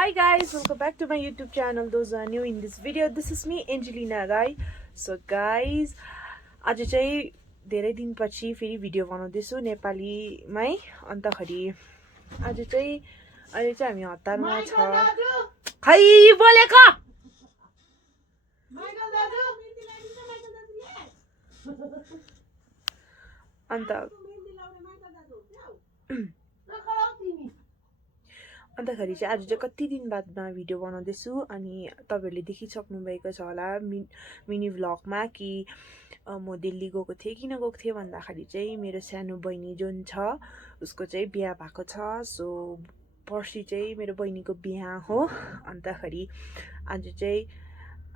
Hi guys, welcome back to my YouTube channel. Those are new in this video. This is me, Angelina Rai. So guys, आज चाहिँ धेरै दिनपछि फेरि video बनाउँदैछु नेपालीमै। अन्तखेरि आज चाहिँ अहिले चाहिँ हामी हतारमा छ। खै बोलेको अन्तखेरि चाहिँ आज चाहिँ कति दिन बादमा भिडियो बनाउँदैछु अनि तपाईहरुले देखिसक्नु भएको छ होला मिनी भ्लगमा कि म दिल्ली गएको थिएँ। किन गएको थिएँ भन्दाखेरि चाहिँ मेरो सानो बहिनी जुन छ उसको चाहिँ बिहा भएको छ। सो पर्सि चाहिँ मेरो बहिनीको बिहा हो। अन्तखेरि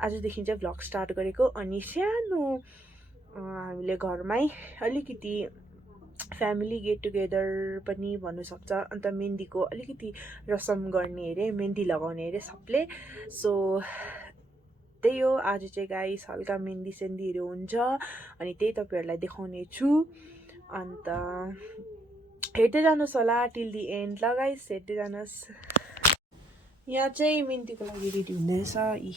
आजदेखि चाहिँ भ्लग स्टार्ट गरेको। अनि सानो हामीले घरमै अलिकति फ्यामिली गेट टुगेदर पनि भन्नु सक्छ। अन्त मेहन्दीको अलिकति रसम गर्ने अरे, मेहन्दी लगाउने अरे सबले। सो त्यही हो आज चाहिँ गाइस, हल्का मेहन्दी सेन्दीहरू हुन्छ अनि त्यही तपाईहरुलाई देखाउने छु। अन्त हेर्दै जानुहोस् होला टिल दी एन्ड। ल गाइस हेर्दै जानुहोस्। यहाँ चाहिँ मेहन्दीको लागि रेडी हुँदैछ। यी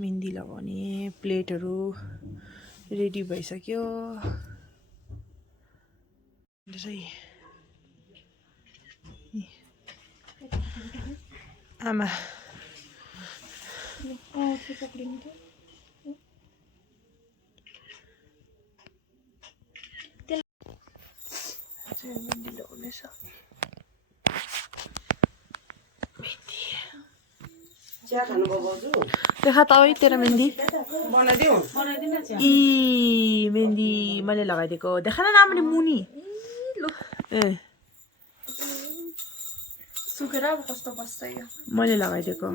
मेहन्दी लगाउने प्लेटहरू रेडी भइसक्यो। आमा मेहन्दी लगाउनेछ। देखा त है तेरो मेहन्दी ई मेहन्दी मैले लगाइदिएको। देखा न राम्ररी मुनि ए सुकेर अब कस्तो बस्छ यो। मैले लगाइदिएको।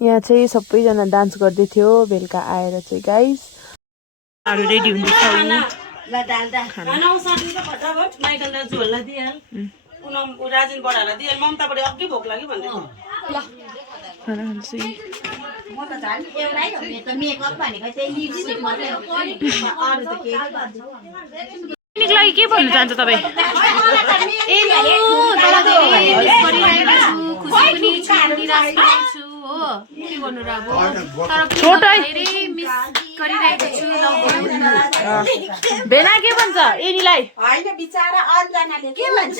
यहाँ चाहिँ सबैजना डान्स गर्दै थियो बेलुका आएर चाहिँ गाइस। रेडी हुँदैछ। राजन बडालाई दिए ममता बडी अघि भोक लाग्यो भन्दै म त झन् एउटै हो। मेरो त मेकअप भनेको चाहिँ लिपस्टिक मात्रै हो। अरु त के टेक्निक लागि के भन्नु चाहन्छ तपाई? ए नो तर धेरै मिस गरिरहेको छु, खुसी पनि छाडिरहेको छु हो। के गर्नु र अब तर धेरै मिस गरिरहेको छु। बेना के भन्छ एनीलाई? हैन बिचारा अन्जनाले के भन्छ?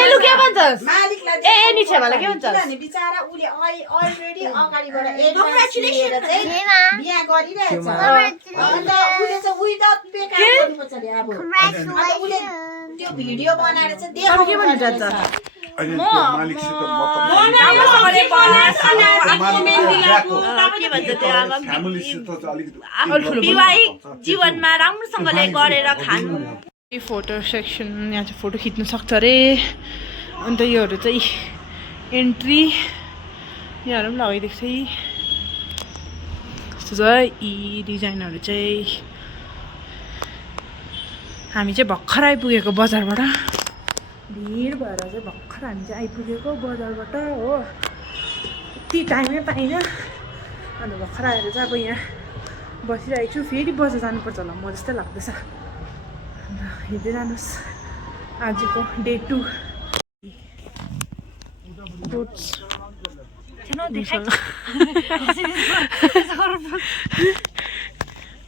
एलु के भन्छ? मालिकलाई ए एनी छेवाला के भन्छ? बिचारा उले अलरेडी अगाडिबाट एडभान्स चाहिँ बिहा गरिरहेछ। अन्त उले चाहिँ विदाउट पे काम गर्नुपर्छ रे अब। अन्त उले त्यो भिडियो बनाएर चाहिँ देखाउनु के भन्छ त? मालिकसित वैवाहिक जीवनमा राम्रोसँगले गरेर खानु। फोटो सेक्सन यहाँ चाहिँ फोटो खिच्न सक्छ अरे। अन्त योहरू चाहिँ एन्ट्री यहाँहरू पनि लगाइदिएको छ। यस्तो छ यी डिजाइनहरू चाहिँ। हामी चाहिँ भर्खर आइपुगेको बजारबाट। भिड भएर चाहिँ भर्खर हामी चाहिँ आइपुगेको बजारबाट हो। यति टाइमै पाइनँ। अन्त भर्खर आएर चाहिँ अब यहाँ बसिरहेको छु। फेरि बजार जानुपर्छ होला म जस्तै लाग्दैछ। अन्त हेर्दै जानुहोस् आजको डे 2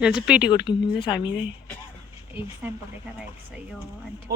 यहाँ चाहिँ पेटीकोट किनिदिँदैछ हामी चाहिँ। एक स्याम्पल देखाइरहेको छ यो आन्टी।